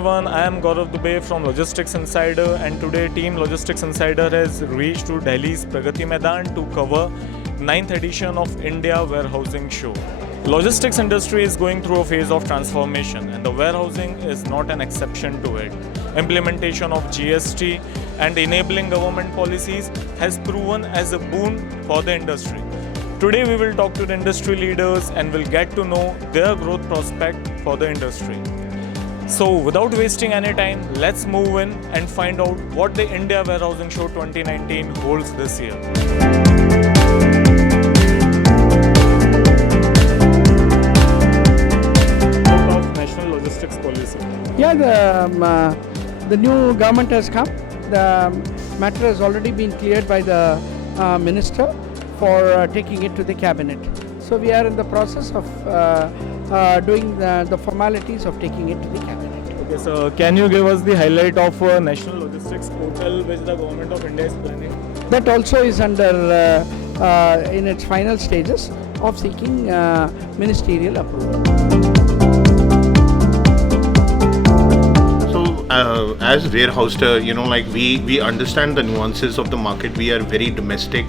everyone, I am Gaurav Dubey from Logistics Insider, and today Team Logistics Insider has reached to Delhi's Pragati Maidan to cover 9th edition of India Warehousing Show. Logistics industry is going through a phase of transformation and the warehousing is not an exception to it. Implementation of GST and enabling government policies has proven as a boon for the industry. Today we will talk to the industry leaders and will get to know their growth prospect for the industry. So without wasting any time, let's move in and find out what the India Warehousing Show 2019 holds this year. Of National Logistics Policy. Yeah, the new government has come. The matter has already been cleared by the minister for taking it to the cabinet. So we are in the process of doing the formalities of taking it to the cabinet. Okay, so can you give us the highlight of National Logistics Portal which the Government of India is planning? That also is under in its final stages of seeking ministerial approval. As warehouser, we understand the nuances of the market. We are very domestic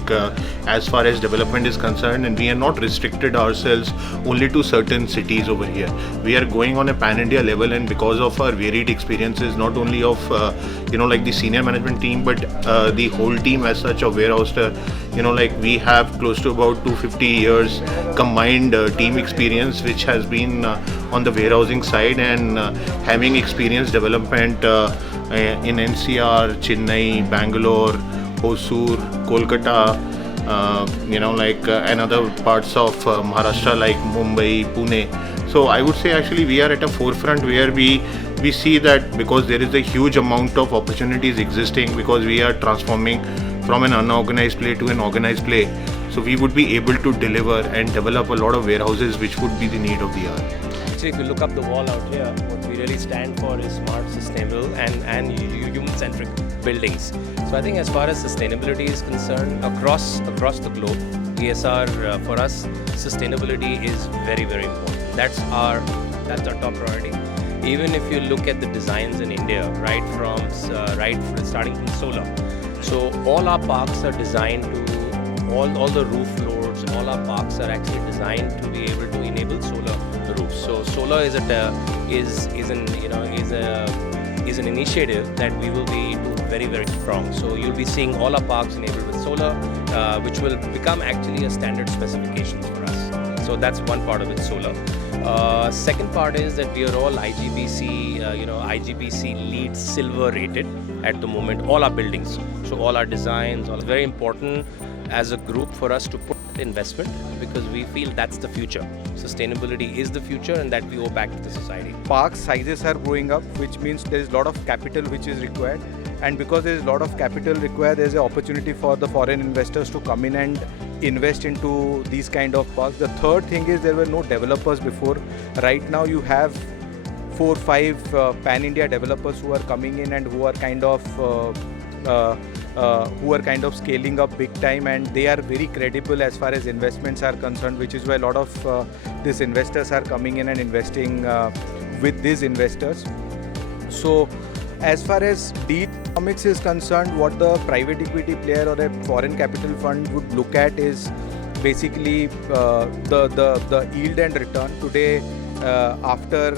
as far as development is concerned, and we are not restricted ourselves only to certain cities over here. We are going on a pan-India level, and because of our varied experiences, not only of the senior management team, but the whole team as such of warehouser, we have close to about 250 years combined team experience, which has been on the warehousing side and having experience development in NCR, Chennai, Bangalore, Hosur, Kolkata, and other parts of Maharashtra like Mumbai, Pune. So I would say actually we are at a forefront where we see that because there is a huge amount of opportunities existing, because we are transforming from an unorganized play to an organized play. So we would be able to deliver and develop a lot of warehouses which would be the need of the hour. Actually, if you look up the wall out here, what we really stand for is smart, sustainable and human-centric buildings. So I think as far as sustainability is concerned, across the globe, ESR for us, sustainability is very, very important. That's our top priority. Even if you look at the designs in India, starting from solar. So all our parks are designed to, all the roof loads, all our parks are actually designed to be able to enable solar roofs. So solar is an initiative that we will be very, very strong. So you'll be seeing all our parks enabled with solar, which will become actually a standard specifications for us. So that's one part of it, solar. Second part is that we are all IGBC LEED silver rated at the moment, all our buildings. So all our designs, all very important as a group for us to put investment, because we feel that's the future. Sustainability is the future, and that we owe back to the society. Park sizes are growing up, which means there is a lot of capital which is required, and because there is a lot of capital required, there is an opportunity for the foreign investors to come in and invest into these kind of parks. The third thing is there were no developers before. Right now you have 4 or 5 pan-India developers who are coming in and who are kind of scaling up big time, and they are very credible as far as investments are concerned, which is why a lot of these investors are coming in and investing with these investors. So as far as deal economics is concerned, what the private equity player or a foreign capital fund would look at is basically the yield and return. Today, after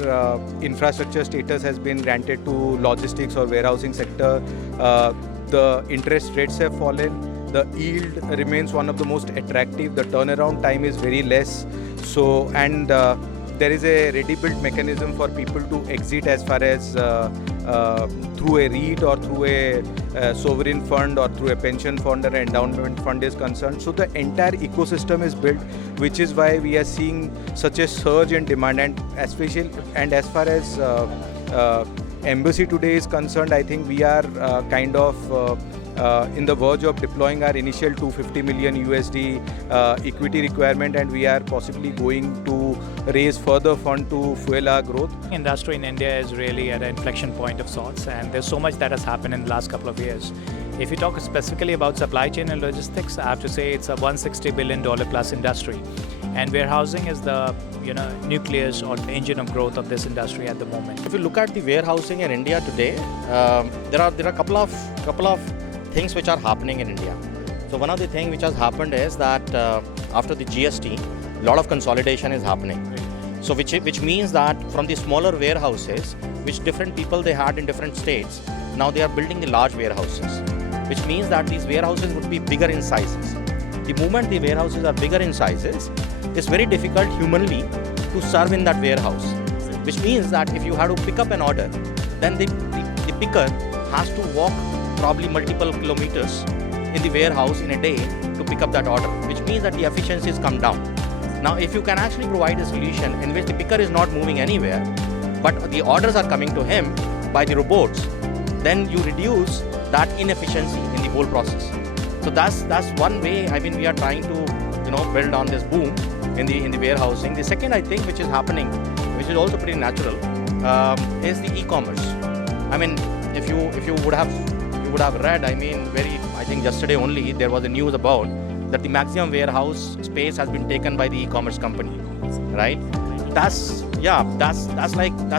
infrastructure status has been granted to logistics or warehousing sector, the interest rates have fallen, the yield remains one of the most attractive, the turnaround time is very less. So, and there is a ready-built mechanism for people to exit as far as through a REIT or through a sovereign fund or through a pension fund or an endowment fund is concerned. So the entire ecosystem is built, which is why we are seeing such a surge in demand, and especially as far as Embassy today is concerned, I think we are in the verge of deploying our initial $250 million equity requirement, and we are possibly going to raise further fund to fuel our growth. Industry in India is really at an inflection point of sorts, and there's so much that has happened in the last couple of years. If you talk specifically about supply chain and logistics, I have to say it's a $160 billion plus industry. And warehousing is the nucleus or the engine of growth of this industry at the moment. If you look at the warehousing in India today, there are a couple of things which are happening in India. So one of the things which has happened is that after the GST, a lot of consolidation is happening. So which means that from the smaller warehouses, which different people they had in different states, now they are building the large warehouses, which means that these warehouses would be bigger in sizes. The moment the warehouses are bigger in sizes, it's very difficult humanly to serve in that warehouse, which means that if you have to pick up an order, then the picker has to walk probably multiple kilometers in the warehouse in a day to pick up that order, which means that the efficiencies come down. Now, if you can actually provide a solution in which the picker is not moving anywhere, but the orders are coming to him by the robots, then you reduce that inefficiency in the whole process. So that's one way. I mean, we are trying to build on this boom in the warehousing. The second, I think, which is happening, which is also pretty natural, is the e-commerce. I mean, if you would have read, I think yesterday only there was a news about that the maximum warehouse space has been taken by the e-commerce company, right? That's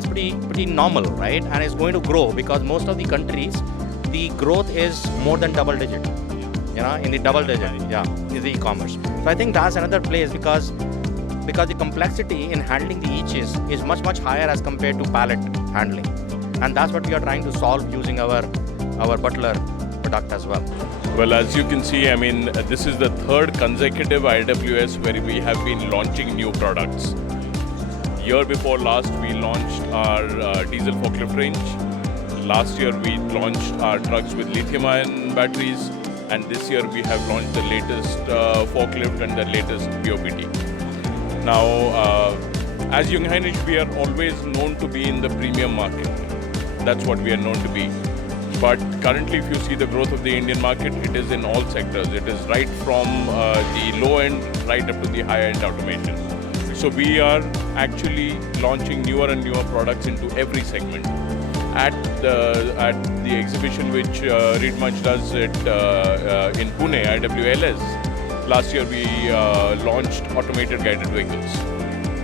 pretty normal, right? And it's going to grow because most of the countries, the growth is more than double digit. In the double digit, is the e-commerce. So I think that's another place because the complexity in handling the each is much higher as compared to pallet handling, and that's what we are trying to solve using our Butler product as well. Well, as you can see, I mean, this is the third consecutive IWS where we have been launching new products. Year before last, we launched our diesel forklift range. Last year, we launched our trucks with lithium-ion batteries. And this year, we have launched the latest forklift and the latest BOPT. Now, as Young Heinrich, we are always known to be in the premium market. That's what we are known to be. But currently, if you see the growth of the Indian market, it is in all sectors. It is right from the low end, right up to the high end automation. So we are actually launching newer and newer products into every segment. At the exhibition which Reed Munch does it in Pune, IWLS, last year we launched automated guided vehicles,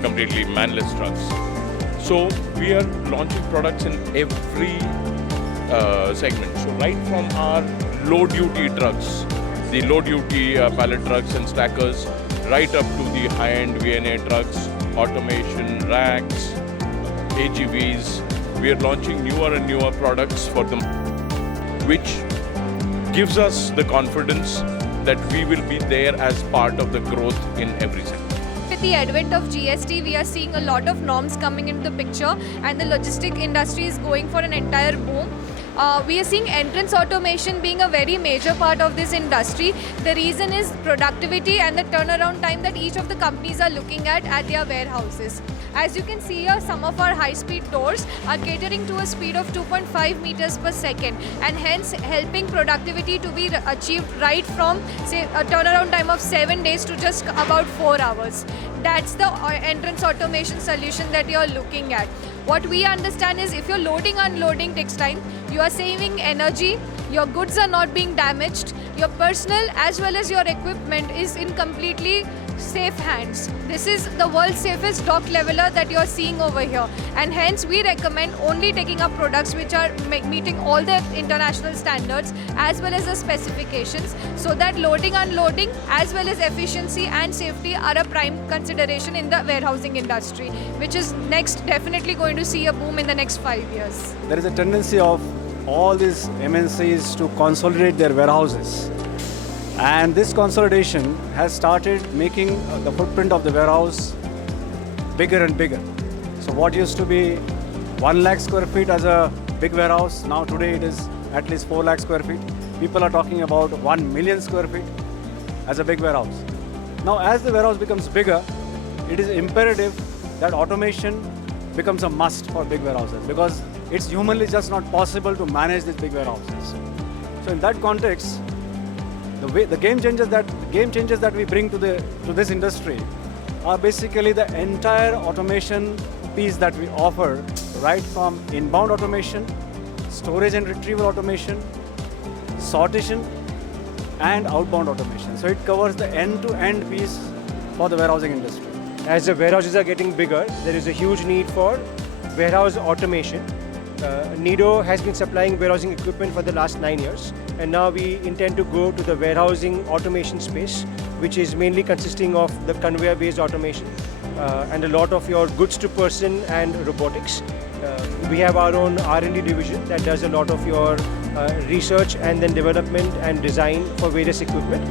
completely manless trucks. So we are launching products in every segment. So right from our low-duty trucks, the low-duty pallet trucks and stackers, right up to the high-end VNA trucks, automation, racks, AGVs. We are launching newer and newer products for them, which gives us the confidence that we will be there as part of the growth in every sector. With the advent of GST, we are seeing a lot of norms coming into the picture, and the logistic industry is going for an entire boom. We are seeing entrance automation being a very major part of this industry. The reason is productivity and the turnaround time that each of the companies are looking at their warehouses. As you can see here, some of our high-speed doors are catering to a speed of 2.5 meters per second, and hence helping productivity to be achieved right from, say, a turnaround time of 7 days to just about 4 hours. That's the entrance automation solution that you're looking at. What we understand is if you're loading, unloading takes time, you are saving energy, your goods are not being damaged, your personnel as well as your equipment is in completely safe hands. This is the world's safest dock leveler that you're seeing over here, and hence we recommend only taking up products which are meeting all the international standards as well as the specifications, so that loading, unloading as well as efficiency and safety are a prime consideration in the warehousing industry, which is next definitely going to see a boom in the next 5 years. There is a tendency of all these MNCs to consolidate their warehouses. And this consolidation has started making the footprint of the warehouse bigger and bigger. So what used to be 1 lakh square feet as a big warehouse, now today it is at least 4 lakh square feet. People are talking about 1 million square feet as a big warehouse. Now as the warehouse becomes bigger, it is imperative that automation becomes a must for big warehouses, because it's humanly just not possible to manage these big warehouses. So in that context, the game changes that we bring to this industry are basically the entire automation piece that we offer, right from inbound automation, storage and retrieval automation, sortation, and outbound automation. So it covers the end-to-end piece for the warehousing industry. As the warehouses are getting bigger, there is a huge need for warehouse automation. Nido has been supplying warehousing equipment for the last 9 years, and now we intend to go to the warehousing automation space, which is mainly consisting of the conveyor-based automation and a lot of your goods to person and robotics. We have our own R&D division that does a lot of your research and then development and design for various equipment,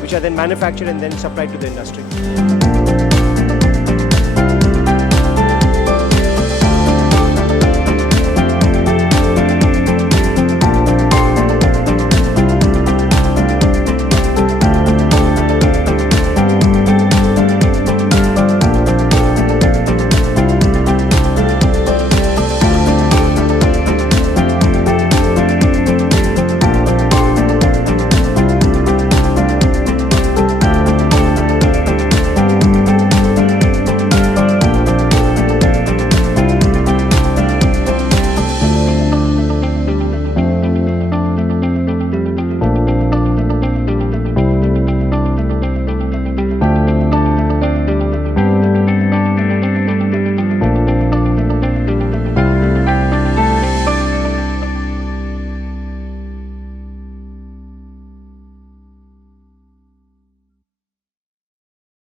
which are then manufactured and then supplied to the industry.